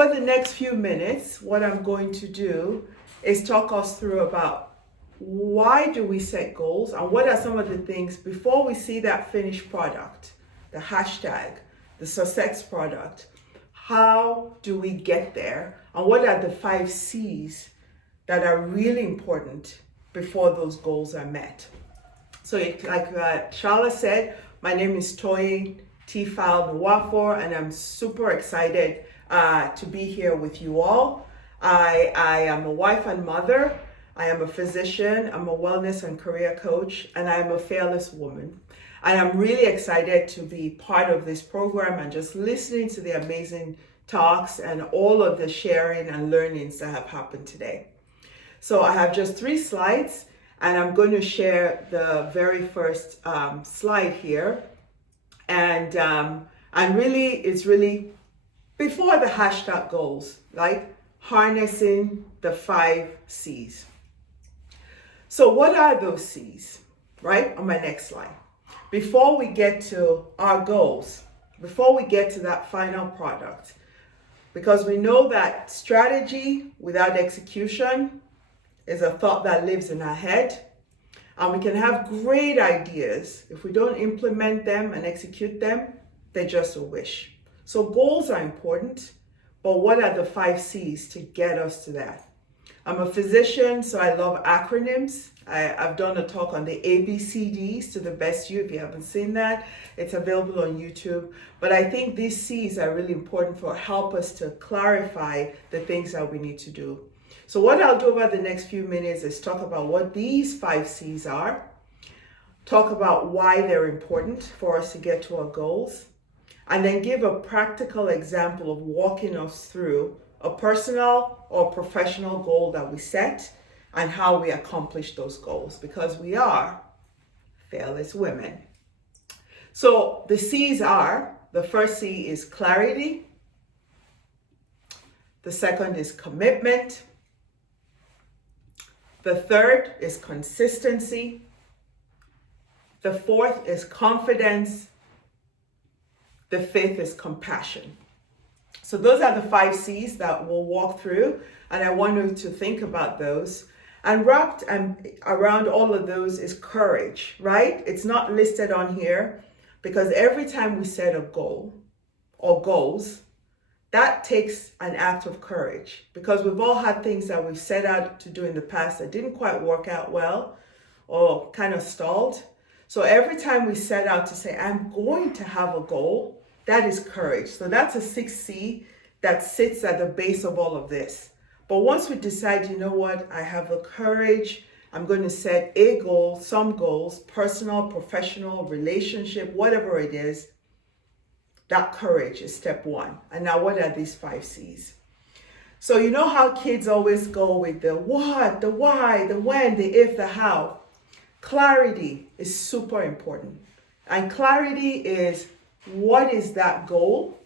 over the next few minutes, what I'm going to do is talk us through about why do we set goals and what are some of the things before we see that finished product, the hashtag, the success product. How do we get there? And what are the 5 C's that are really important before those goals are met? So like Charlotte said, my name is Toyin tfal&chi, and I'm super excited to be here with you all. I am a wife and mother. I am a physician. I'm a wellness and career coach, and I'm a fearless woman. And I'm really excited to be part of this program and just listening to the amazing talks and all of the sharing and learnings that have happened today. So I have just 3 slides, and I'm going to share the very first slide here. And really, it's really before the hashtag goals, like harnessing the 5 C's. So what are those C's, right? On my next slide. Before we get to our goals, before we get to that final product, because we know that strategy without execution is a thought that lives in our head. And we can have great ideas. If we don't implement them and execute them, they're just a wish. So goals are important, but what are the 5 C's to get us to that? I'm a physician, so I love acronyms. I've done a talk on the ABCDs to the best you. If you haven't seen that, it's available on YouTube. But I think these C's are really important for help us to clarify the things that we need to do. So what I'll do over the next few minutes is talk about what these 5 C's are, talk about why they're important for us to get to our goals, and then give a practical example of walking us through a personal or professional goal that we set and how we accomplish those goals, because we are fearless women. So the C's are, the first C is clarity, the second is commitment, the third is consistency, the fourth is confidence, the fifth is compassion. So those are the 5 C's that we'll walk through, and I want you to think about those. And wrapped around all of those is courage, right? It's not listed on here because every time we set a goal or goals, that takes an act of courage, because we've all had things that we've set out to do in the past that didn't quite work out well or kind of stalled. So every time we set out to say, I'm going to have a goal, that is courage. So that's a 6 C that sits at the base of all of this. But once we decide, you know what, I have the courage, I'm going to set a goal, some goals, personal, professional, relationship, whatever it is, that courage is step 1. And now what are these 5 C's? So you know how kids always go with the what, the why, the when, the if, the how. Clarity is super important. And clarity is, what is that goal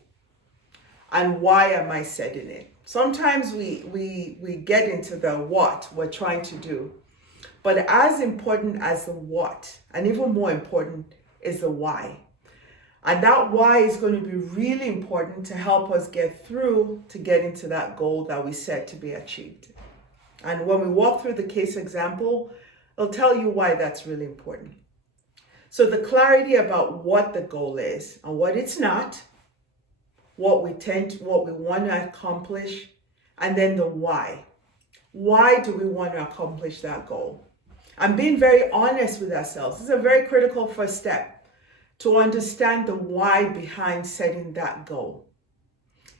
and why am I setting it? Sometimes we get into the what we're trying to do, but as important as the what, and even more important, is the why. And that why is going to be really important to help us get through to get into that goal that we set to be achieved. And when we walk through the case example, it'll tell you why that's really important. So the clarity about what the goal is and what it's not, what we want to accomplish, and then the why. Why do we want to accomplish that goal? And being very honest with ourselves is a very critical first step to understand the why behind setting that goal.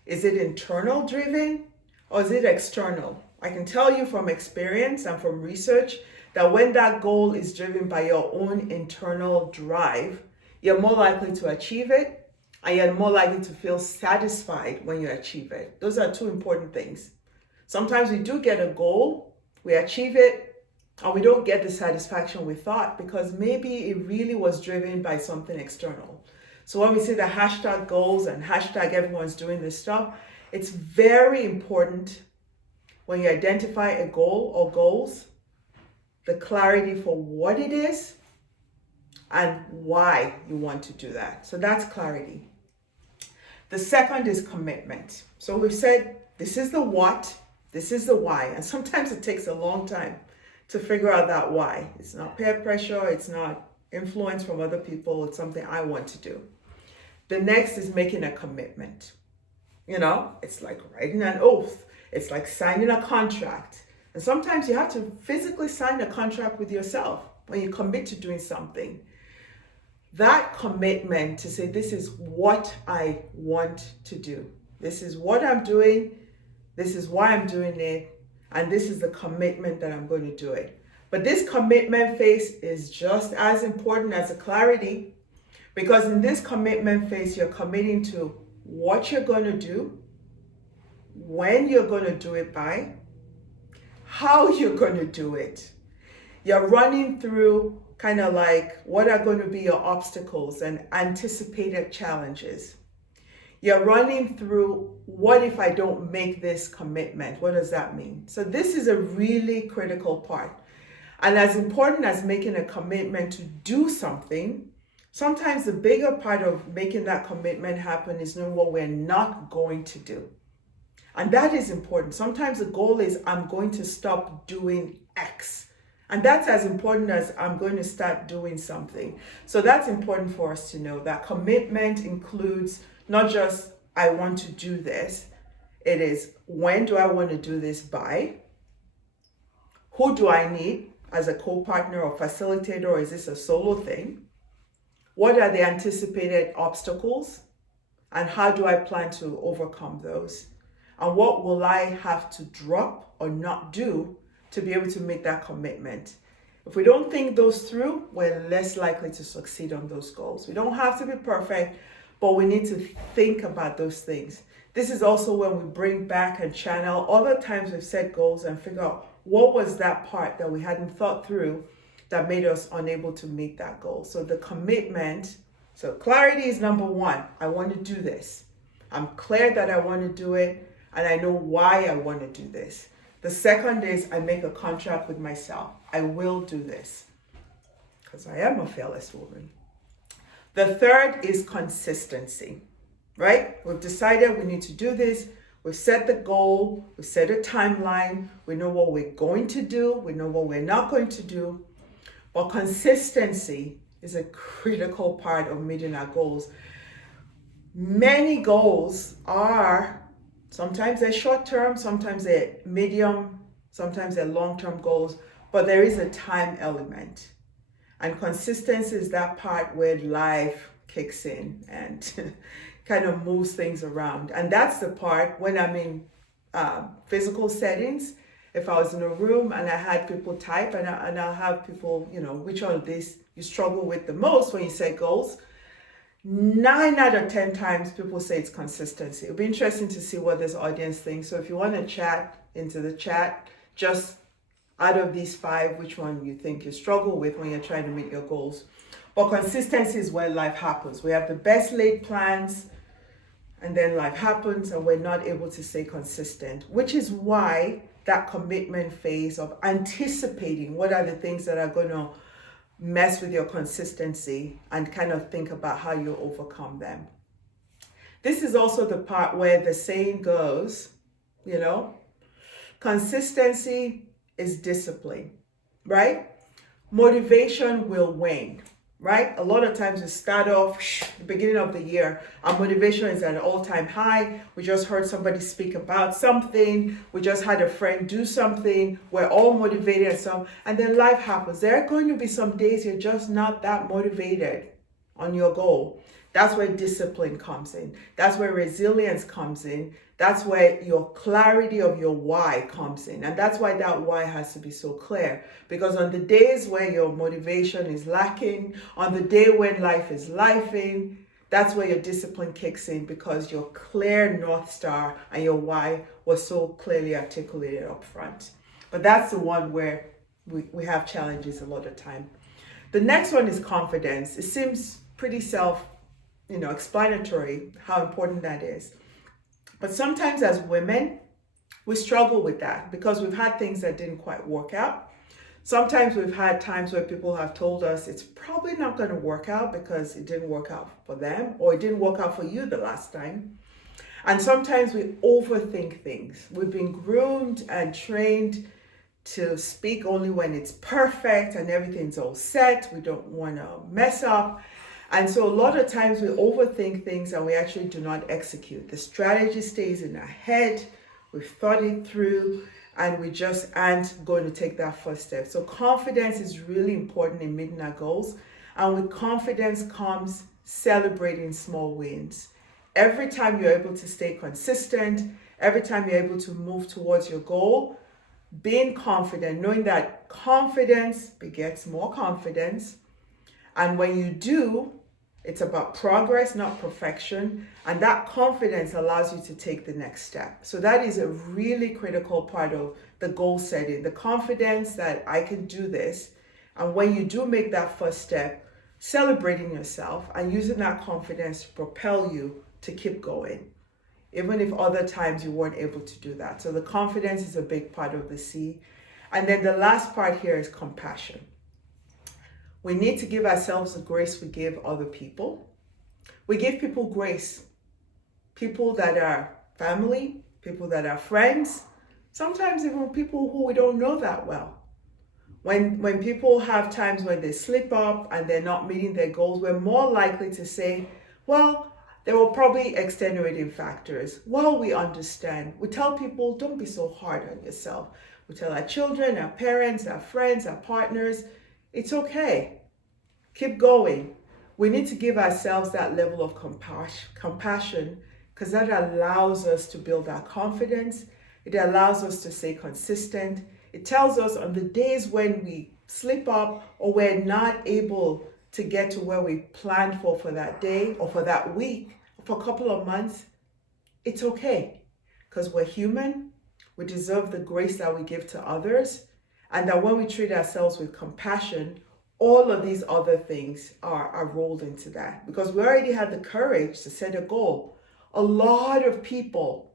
Is it internal driven or is it external? I can tell you from experience and from research that when that goal is driven by your own internal drive, you're more likely to achieve it, and you're more likely to feel satisfied when you achieve it. Those are 2 important things. Sometimes we do get a goal, we achieve it, and we don't get the satisfaction we thought because maybe it really was driven by something external. So when we see the hashtag goals and hashtag everyone's doing this stuff, it's very important when you identify a goal or goals, the clarity for what it is and why you want to do that. So that's clarity. The second is commitment. So we've said This is the what, this is the why. And sometimes it takes a long time to figure out that why. It's not peer pressure, it's not influence from other people, it's something I want to do. The next is making a commitment. It's like writing an oath. It's like signing a contract. And sometimes you have to physically sign a contract with yourself when you commit to doing something. That commitment to say, this is what I want to do. This is what I'm doing. This is why I'm doing it. And this is the commitment that I'm going to do it. But this commitment phase is just as important as the clarity, because in this commitment phase, you're committing to what you're going to do, when you're going to do it by, how you're going to do it. You're running through kind of like what are going to be your obstacles and anticipated challenges. You're running through, what if I don't make this commitment? What does that mean? So this is a really critical part. And as important as making a commitment to do something, sometimes the bigger part of making that commitment happen is knowing what we're not going to do. And that is important. Sometimes the goal is, I'm going to stop doing X. And that's as important as I'm going to start doing something. So that's important for us to know that commitment includes not just, I want to do this. It is, when do I want to do this by? Who do I need as a co-partner or facilitator, or is this a solo thing? What are the anticipated obstacles? And how do I plan to overcome those? And what will I have to drop or not do to be able to make that commitment? If we don't think those through, we're less likely to succeed on those goals. We don't have to be perfect, but we need to think about those things. This is also when we bring back and channel other times we've set goals and figure out what was that part that we hadn't thought through that made us unable to meet that goal. So the commitment, so clarity is number one. I want to do this. I'm clear that I want to do it, and I know why I want to do this. The second is, I make a contract with myself. I will do this because I am a fearless woman. The third is consistency, right? We've decided we need to do this. We've set the goal. We've set a timeline. We know what we're going to do. We know what we're not going to do. But consistency is a critical part of meeting our goals. Many goals are, sometimes they're short-term, sometimes they're medium, sometimes they're long-term goals, but there is a time element. And consistency is that part where life kicks in and kind of moves things around. And that's the part when I'm in physical settings. If I was in a room and I had people type and I'll have people, which one of these you struggle with the most when you set goals? 9 out of 10 times people say it's consistency. It'll be interesting to see what this audience thinks. So if you want to chat into the chat, just out of these 5, which one you think you struggle with when you're trying to meet your goals. But consistency is where life happens. We have the best laid plans, and then life happens and we're not able to stay consistent, which is why that commitment phase of anticipating what are the things that are going to mess with your consistency and kind of think about how you overcome them. This is also the part where the saying goes, consistency is discipline, right? Motivation will wane, right? A lot of times we start off the beginning of the year, our motivation is at an all-time high. We just heard somebody speak about something. We just had a friend do something. We're all motivated and then life happens. There are going to be some days you're just not that motivated on your goal. That's where discipline comes in. That's where resilience comes in. That's where your clarity of your why comes in. And that's why that why has to be so clear. Because on the days where your motivation is lacking, on the day when life is lifing, that's where your discipline kicks in, because your clear North Star and your why was so clearly articulated up front. But that's the one where we have challenges a lot of time. The next one is confidence. It seems pretty explanatory how important that is. But sometimes as women, we struggle with that because we've had things that didn't quite work out. Sometimes we've had times where people have told us it's probably not going to work out because it didn't work out for them or it didn't work out for you the last time. And sometimes we overthink things. We've been groomed and trained to speak only when it's perfect and everything's all set. We don't want to mess up. And so a lot of times we overthink things and we actually do not execute. The strategy stays in our head. We've thought it through and we just aren't going to take that first step. So confidence is really important in meeting our goals. And with confidence comes celebrating small wins. Every time you're able to stay consistent, every time you're able to move towards your goal, being confident, knowing that confidence begets more confidence. And when you do, it's about progress, not perfection. And that confidence allows you to take the next step. So that is a really critical part of the goal setting, the confidence that I can do this. And when you do make that first step, celebrating yourself and using that confidence to propel you to keep going, even if other times you weren't able to do that. So the confidence is a big part of the C. And then the last part here is compassion. We need to give ourselves the grace we give other people. We give people grace. People that are family, people that are friends, sometimes even people who we don't know that well. When people have times when they slip up and they're not meeting their goals, we're more likely to say, well, there were probably extenuating factors. Well, we understand. We tell people, don't be so hard on yourself. We tell our children, our parents, our friends, our partners, it's okay. Keep going. We need to give ourselves that level of compassion because that allows us to build our confidence. It allows us to stay consistent. It tells us on the days when we slip up or we're not able to get to where we planned for that day or for that week, or for a couple of months, it's okay because we're human. We deserve the grace that we give to others, and that when we treat ourselves with compassion, all of these other things are rolled into that because we already had the courage to set a goal. A lot of people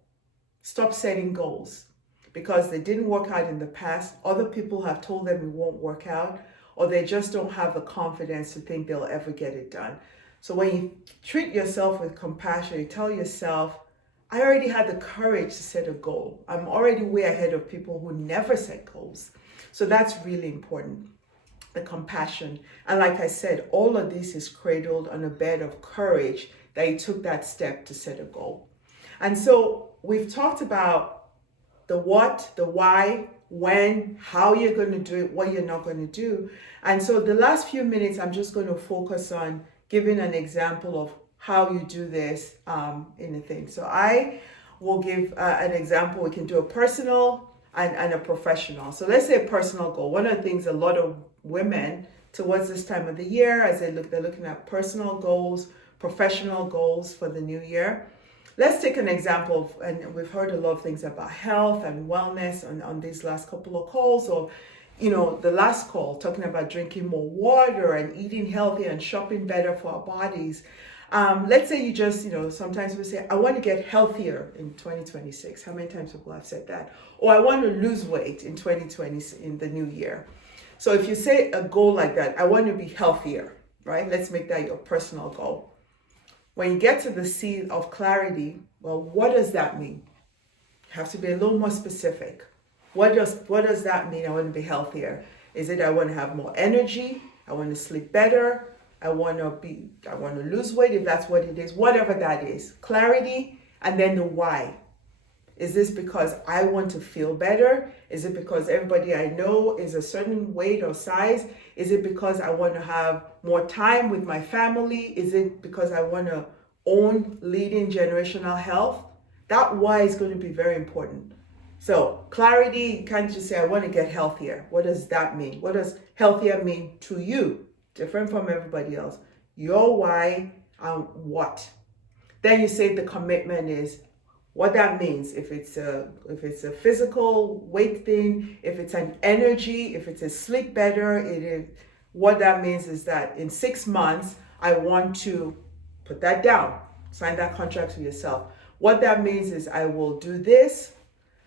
stop setting goals because they didn't work out in the past. Other people have told them it won't work out, or they just don't have the confidence to think they'll ever get it done. So when you treat yourself with compassion, you tell yourself, I already had the courage to set a goal. I'm already way ahead of people who never set goals. So that's really important, the compassion. And like I said, all of this is cradled on a bed of courage that you took that step to set a goal. And so we've talked about the what, the why, when, how you're going to do it, what you're not going to do. And so the last few minutes, I'm just going to focus on giving an example of how you do this in a thing. So I will give an example. We can do a personal and a professional. So let's say a personal goal. One of the things a lot of women towards this time of the year, as they're looking at personal goals, professional goals for the new year. Let's take an example, and we've heard a lot of things about health and wellness on these last couple of calls, or the last call talking about drinking more water and eating healthy and shopping better for our bodies. Let's say you just, sometimes we say, I want to get healthier in 2026. How many times people have said that? Or I want to lose weight in 2020, in the new year. So if you say a goal like that, I want to be healthier, right? Let's make that your personal goal. When you get to the C of clarity, well, what does that mean? You have to be a little more specific. What does that mean? I want to be healthier. Is it I want to have more energy? I want to sleep better. I want to lose weight, if that's what it is, whatever that is. Clarity, and then the why. Is this because I want to feel better? Is it because everybody I know is a certain weight or size? Is it because I want to have more time with my family? Is it because I want to own leading generational health? That why is going to be very important. So clarity, you can't just say, I want to get healthier. What does that mean? What does healthier mean to you? Different from everybody else. Your why and what. Then you say the commitment is what that means. If it's a physical weight thing, if it's an energy, if it's a sleep better, what that means is that in 6 months, I want to put that down, sign that contract with yourself. What that means is I will do this,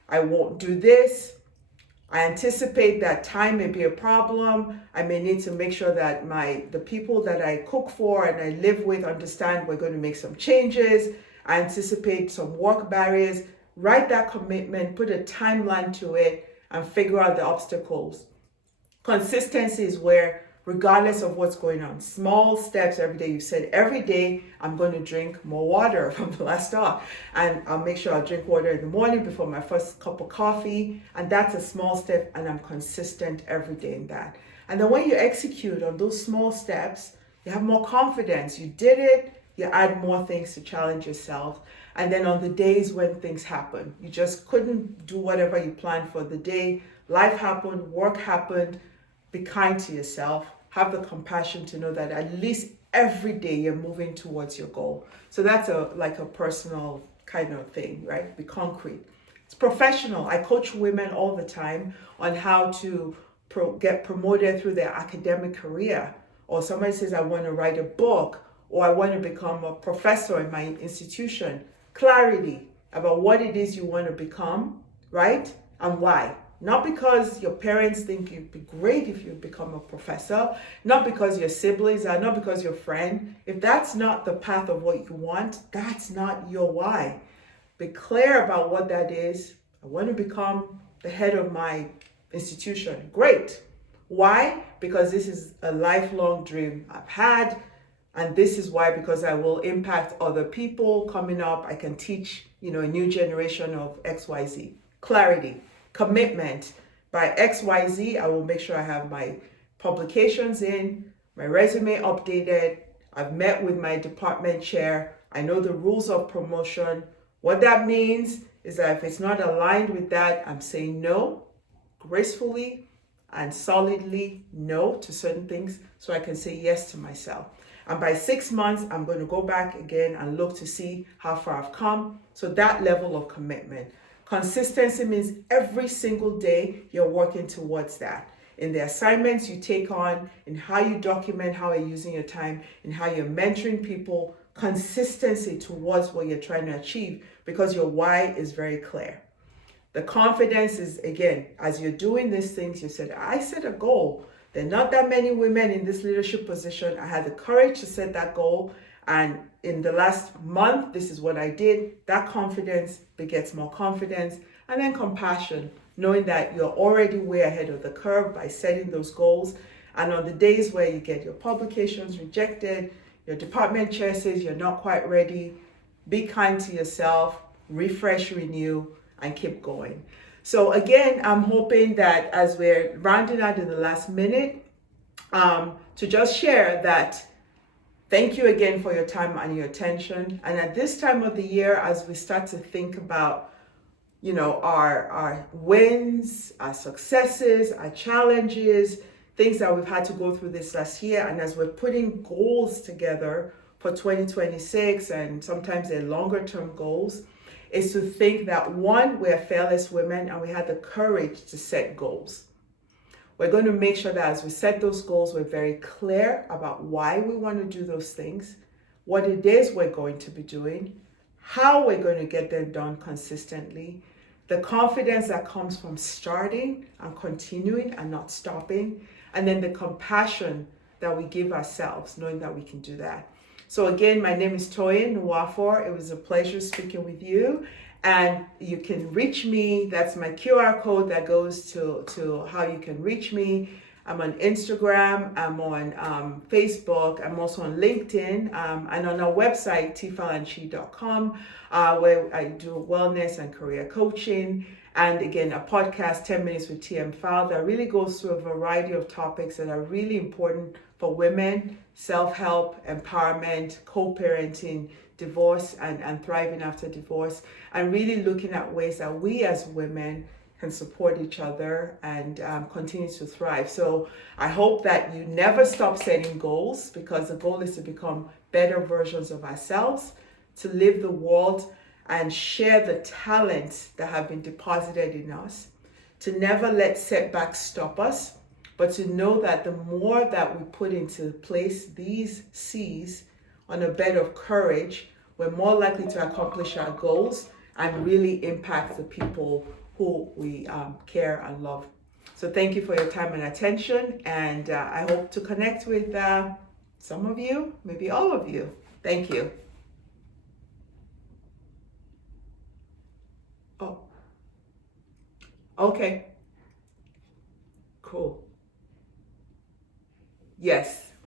I won't do this. I anticipate that time may be a problem. I may need to make sure that the people that I cook for and I live with understand we're going to make some changes. I anticipate some work barriers. Write that commitment, put a timeline to it, and figure out the obstacles. Consistency is where, regardless of what's going on, small steps every day. You said every day I'm going to drink more water from the last talk, and I'll make sure I'll drink water in the morning before my first cup of coffee, and that's a small step, and I'm consistent every day in that. And then when you execute on those small steps, you have more confidence. You did it, you add more things to challenge yourself. And then on the days when things happen, you just couldn't do whatever you planned for the day, life happened, work happened, be kind to yourself. Have the compassion to know that at least every day you're moving towards your goal. So that's like a personal kind of thing, right? Be concrete. It's professional. I coach women all the time on how to get promoted through their academic career. Or somebody says, I want to write a book, or I want to become a professor in my institution. Clarity about what it is you want to become, right? And why. Not because your parents think you'd be great if you become a professor, not because your siblings are, not because your friend. If that's not the path of what you want, that's not your why. Be clear about what that is. I want to become the head of my institution. Great. Why? Because this is a lifelong dream I've had. And this is why, because I will impact other people coming up. I can teach, a new generation of XYZ. Clarity. Commitment. By XYZ, I will make sure I have my publications in, my resume updated. I've met with my department chair. I know the rules of promotion. What that means is that if it's not aligned with that, I'm saying no, gracefully and solidly no to certain things so I can say yes to myself. And by 6 months, I'm going to go back again and look to see how far I've come. So that level of commitment. Consistency means every single day you're working towards that. In the assignments you take on, in how you document how you're using your time, in how you're mentoring people, consistency towards what you're trying to achieve, because your why is very clear. The confidence is, again, as you're doing these things, you said, I set a goal. There are not that many women in this leadership position. I had the courage to set that goal. And in the last month, this is what I did. That confidence begets more confidence. And then compassion, knowing that you're already way ahead of the curve by setting those goals. And on the days where you get your publications rejected, your department chair says you're not quite ready, be kind to yourself, refresh, renew, and keep going. So again, I'm hoping that as we're rounding out in the last minute, to just share that thank you again for your time and your attention. And at this time of the year, as we start to think about, our wins, our successes, our challenges, things that we've had to go through this last year, and as we're putting goals together for 2026, and sometimes they're longer term goals, is to think that one, we're fearless women and we had the courage to set goals. We're going to make sure that as we set those goals, we're very clear about why we want to do those things, what it is we're going to be doing, how we're going to get them done consistently, the confidence that comes from starting and continuing and not stopping, and then the compassion that we give ourselves, knowing that we can do that. So again, my name is Toyin Nwafor. It was a pleasure speaking with you. And you can reach me. That's my QR code that goes to how you can reach me. I'm on Instagram. I'm on Facebook. I'm also on LinkedIn. And on our website, tfal&chi.com, where I do wellness and career coaching. And again, a podcast, 10 Minutes with TM that really goes through a variety of topics that are really important for women: self-help, empowerment, co-parenting, divorce, and thriving after divorce, and really looking at ways that we as women can support each other and continue to thrive. So I hope that you never stop setting goals, because the goal is to become better versions of ourselves, to live the world and share the talents that have been deposited in us, to never let setbacks stop us, but to know that the more that we put into place these C's on a bed of courage, we're more likely to accomplish our goals and really impact the people who we care and love. So thank you for your time and attention, and I hope to connect with some of you, maybe all of you. Thank you. Okay. Cool. Yes.